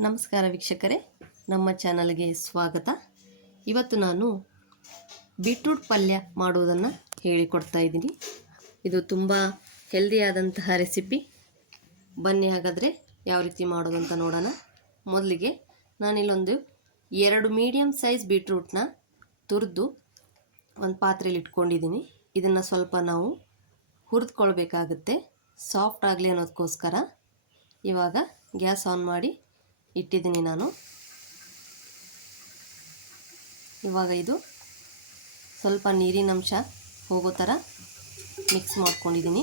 ನಮಸ್ಕಾರ ವೀಕ್ಷಕರೇ, ನಮ್ಮ ಚಾನಲ್ಗೆ ಸ್ವಾಗತ. ಇವತ್ತು ನಾನು ಬೀಟ್ರೂಟ್ ಪಲ್ಯ ಮಾಡುವುದನ್ನು ಹೇಳಿಕೊಡ್ತಾ ಇದ್ದೀನಿ. ಇದು ತುಂಬ ಹೆಲ್ದಿಯಾದಂತಹ ರೆಸಿಪಿ. ಬನ್ನಿ ಹಾಗಾದರೆ ಯಾವ ರೀತಿ ಮಾಡೋದಂತ ನೋಡೋಣ. ಮೊದಲಿಗೆ ನಾನಿಲ್ಲೊಂದು 2 ಮೀಡಿಯಮ್ ಸೈಜ್ ಬೀಟ್ರೂಟ್ನ ತುರಿದು ಒಂದು ಪಾತ್ರೆಯಲ್ಲಿ ಇಟ್ಕೊಂಡಿದ್ದೀನಿ. ಇದನ್ನು ಸ್ವಲ್ಪ ನಾವು ಹುರಿದುಕೊಳ್ಬೇಕಾಗುತ್ತೆ, ಸಾಫ್ಟ್ ಆಗಲಿ ಅನ್ನೋದಕ್ಕೋಸ್ಕರ. ಇವಾಗ ಗ್ಯಾಸ್ ಆನ್ ಮಾಡಿ ಇಟ್ಟಿದ್ದೀನಿ ನಾನು. ಇವಾಗ ಇದು ಸ್ವಲ್ಪ ನೀರಿನಂಶ ಹೋಗೋ ಥರ ಮಿಕ್ಸ್ ಮಾಡ್ಕೊಂಡಿದ್ದೀನಿ.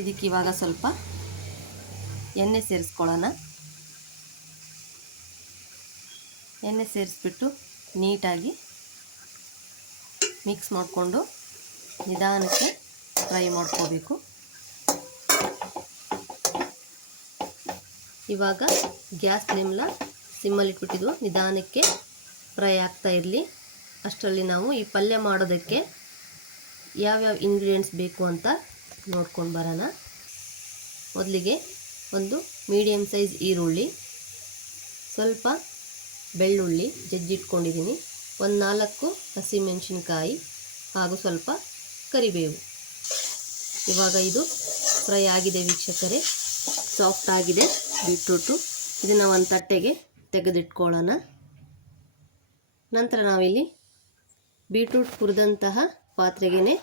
ಇದಕ್ಕೆ ಇವಾಗ ಸ್ವಲ್ಪ ಎಣ್ಣೆ ಸೇರಿಸ್ಕೊಳ್ಳೋಣ. ಎಣ್ಣೆ ಸೇರಿಸ್ಬಿಟ್ಟು ನೀಟಾಗಿ ಮಿಕ್ಸ್ ಮಾಡಿಕೊಂಡು ನಿಧಾನಕ್ಕೆ ಫ್ರೈ ಮಾಡ್ಕೋಬೇಕು. ಇವಾಗ ಗ್ಯಾಸ್ ಫ್ಲೇಮ್ನ ಸಿಮ್ಮಲ್ಲಿ ಇಟ್ಬಿಟ್ಟಿದ್ದು ನಿಧಾನಕ್ಕೆ ಫ್ರೈ ಆಗ್ತಾ ಇರಲಿ. ಅಷ್ಟರಲ್ಲಿ ನಾವು ಈ ಪಲ್ಯ ಮಾಡೋದಕ್ಕೆ ಯಾವ್ಯಾವ ಇಂಗ್ರೀಡಿಯೆಂಟ್ಸ್ ಬೇಕು ಅಂತ ನೋಡ್ಕೊಂಡು ಬರೋಣ. ಮೊದಲಿಗೆ ಒಂದು ಮೀಡಿಯಮ್ ಸೈಜ್ ಈರುಳ್ಳಿ, ಸ್ವಲ್ಪ ಬೆಳ್ಳುಳ್ಳಿ ಜಜ್ಜಿಟ್ಕೊಂಡಿದ್ದೀನಿ, ಒಂದು 4 ಹಸಿಮೆಣಸಿನ್ಕಾಯಿ ಹಾಗೂ ಸ್ವಲ್ಪ ಕರಿಬೇವು. ಇವಾಗ ಇದು ಫ್ರೈ ಆಗಿದೆ ವೀಕ್ಷಕರೇ, ಸಾಫ್ಟ್ ಆಗಿದೆ ಬೀಟ್ರೂಟು. ಇದನ್ನು ಒಂದು ತಟ್ಟೆಗೆ ತೆಗೆದಿಟ್ಕೊಳ್ಳೋಣ. ನಂತರ ನಾವಿಲ್ಲಿ ಬೀಟ್ರೂಟ್ ಹುರಿದಂತಹ ಪಾತ್ರೆಗೆ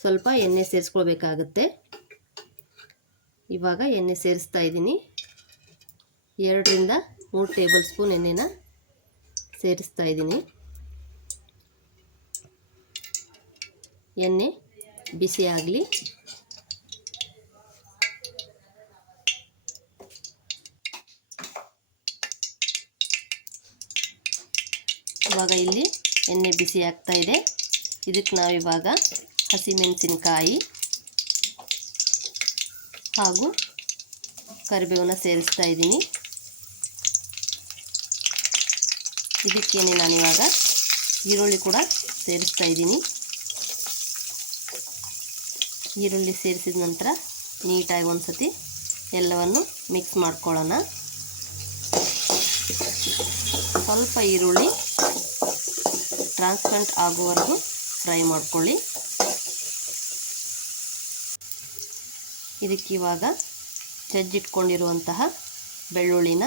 ಸ್ವಲ್ಪ ಎಣ್ಣೆ ಸೇರಿಸ್ಕೊಳ್ಬೇಕಾಗುತ್ತೆ. ಇವಾಗ ಎಣ್ಣೆ ಸೇರಿಸ್ತಾ ಇದ್ದೀನಿ. 2 ರಿಂದ 3 ಟೇಬಲ್ ಸ್ಪೂನ್ ಎಣ್ಣೆನ ಸೇರಿಸ್ತಾ ಇದ್ದೀನಿ. ಎಣ್ಣೆ ಬಿಸಿ ಆಗಲಿ. ಇವಾಗ ಇಲ್ಲಿ ಎಣ್ಣೆ ಬಿಸಿ ಆಗ್ತಾ ಇದೆ. ಇದಕ್ಕೆ ನಾವಿವಾಗ ಹಸಿಮೆಣಸಿನಕಾಯಿ ಹಾಗೂ ಕರಿಬೇವನ್ನ ಸೇರಿಸ್ತಾ ಇದ್ದೀನಿ. ಇದಕ್ಕೇನೆ ನಾನಿವಾಗ ಈರುಳ್ಳಿ ಕೂಡ ಸೇರಿಸ್ತಾ ಇದ್ದೀನಿ. ಈರುಳ್ಳಿ ಸೇರಿಸಿದ ನಂತರ ನೀಟಾಗಿ ಒಂದು ಸತಿ ಎಲ್ಲವನ್ನು ಮಿಕ್ಸ್ ಮಾಡ್ಕೊಳ್ಳೋಣ. ಸ್ವಲ್ಪ ಈರುಳ್ಳಿ ಟ್ರಾನ್ಸ್ಪರೆಂಟ್ ಆಗುವವರೆಗೂ ಫ್ರೈ ಮಾಡ್ಕೊಳ್ಳಿ. ಇದಕ್ಕಿವಾಗ ಜಜ್ಜಿಟ್ಕೊಂಡಿರುವಂತಹ ಬೆಳ್ಳುಳ್ಳಿನ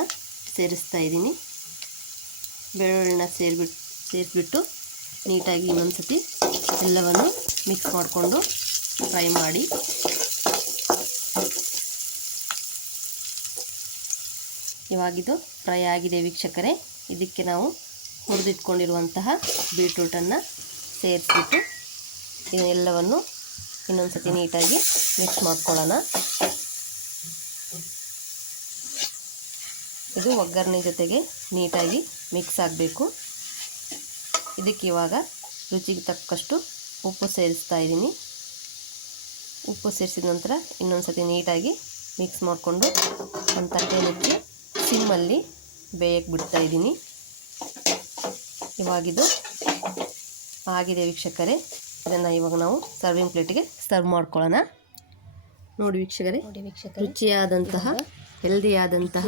ಸೇರಿಸ್ತಾ ಇದ್ದೀನಿ. ಬೆಳ್ಳುಳ್ಳಿನ ಸೇರಿಸ್ಬಿಟ್ಟು ನೀಟಾಗಿ ಇನ್ನೊಂದು ಸತಿ ಎಲ್ಲವನ್ನು ಮಿಕ್ಸ್ ಮಾಡಿಕೊಂಡು ಫ್ರೈ ಮಾಡಿ. ಇವಾಗಿದು ಫ್ರೈ ಆಗಿದೆ ವೀಕ್ಷಕರೇ. ಇದಕ್ಕೆ ನಾವು ಹುರಿದಿಟ್ಕೊಂಡಿರುವಂತಹ ಬೀಟ್ರೂಟನ್ನು ಸೇರಿಸ್ಬಿಟ್ಟು ಇದೆಲ್ಲವನ್ನು ಇನ್ನೊಂದು ಸತಿ ನೀಟಾಗಿ ಮಿಕ್ಸ್ ಮಾಡ್ಕೊಳ್ಳೋಣ. ಇದು ಒಗ್ಗರಣೆ ಜೊತೆಗೆ ನೀಟಾಗಿ ಮಿಕ್ಸ್ ಆಗಬೇಕು. ಇದಕ್ಕೆ ಇವಾಗ ರುಚಿಗೆ ತಕ್ಕಷ್ಟು ಉಪ್ಪು ಸೇರಿಸ್ತಾ ಇದ್ದೀನಿ. ಉಪ್ಪು ಸೇರಿಸಿದ ನಂತರ ಇನ್ನೊಂದು ಸತಿ ನೀಟಾಗಿ ಮಿಕ್ಸ್ ಮಾಡಿಕೊಂಡು ಒಂದು ತಟ್ಟೆ ಮುಚ್ಚಿ ಸಿಮ್ಮಲ್ಲಿ ಬೇಯಕ್ಕೆ ಬಿಡ್ತಾ ಇದ್ದೀನಿ. ಇವಾಗಿದು ಆಗಿದೆ ವೀಕ್ಷಕರೇ. ಇದನ್ನು ಇವಾಗ ನಾವು ಸರ್ವಿಂಗ್ ಪ್ಲೇಟಿಗೆ ಸರ್ವ್ ಮಾಡ್ಕೊಳ್ಳೋಣ. ನೋಡಿ ವೀಕ್ಷಕರೇ, ರುಚಿಯಾದಂತಹ ಹೆಲ್ದಿಯಾದಂತಹ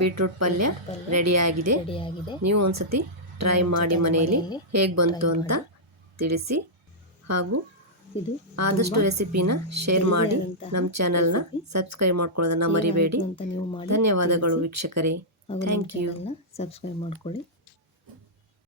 ಬೀಟ್ರೂಟ್ ಪಲ್ಯ ರೆಡಿಯಾಗಿದೆ. ನೀವು ಒಂದ್ಸತಿ ಟ್ರೈ ಮಾಡಿ ಮನೆಯಲ್ಲಿ ಹೇಗೆ ಬಂತು ಅಂತ ತಿಳಿಸಿ. ಹಾಗೂ ಇದು ಆದಷ್ಟು ರೆಸಿಪಿನ ಶೇರ್ ಮಾಡಿ. ನಮ್ಮ ಚಾನಲ್ನ ಸಬ್ಸ್ಕ್ರೈಬ್ ಮಾಡ್ಕೊಳ್ಳೋದನ್ನು ಮರಿಬೇಡಿ. ಧನ್ಯವಾದಗಳು ವೀಕ್ಷಕರೇ. Thank you. ಸಬ್ಸ್ಕ್ರೈಬ್ ಮಾಡ್ಕೊಳ್ಳಿ.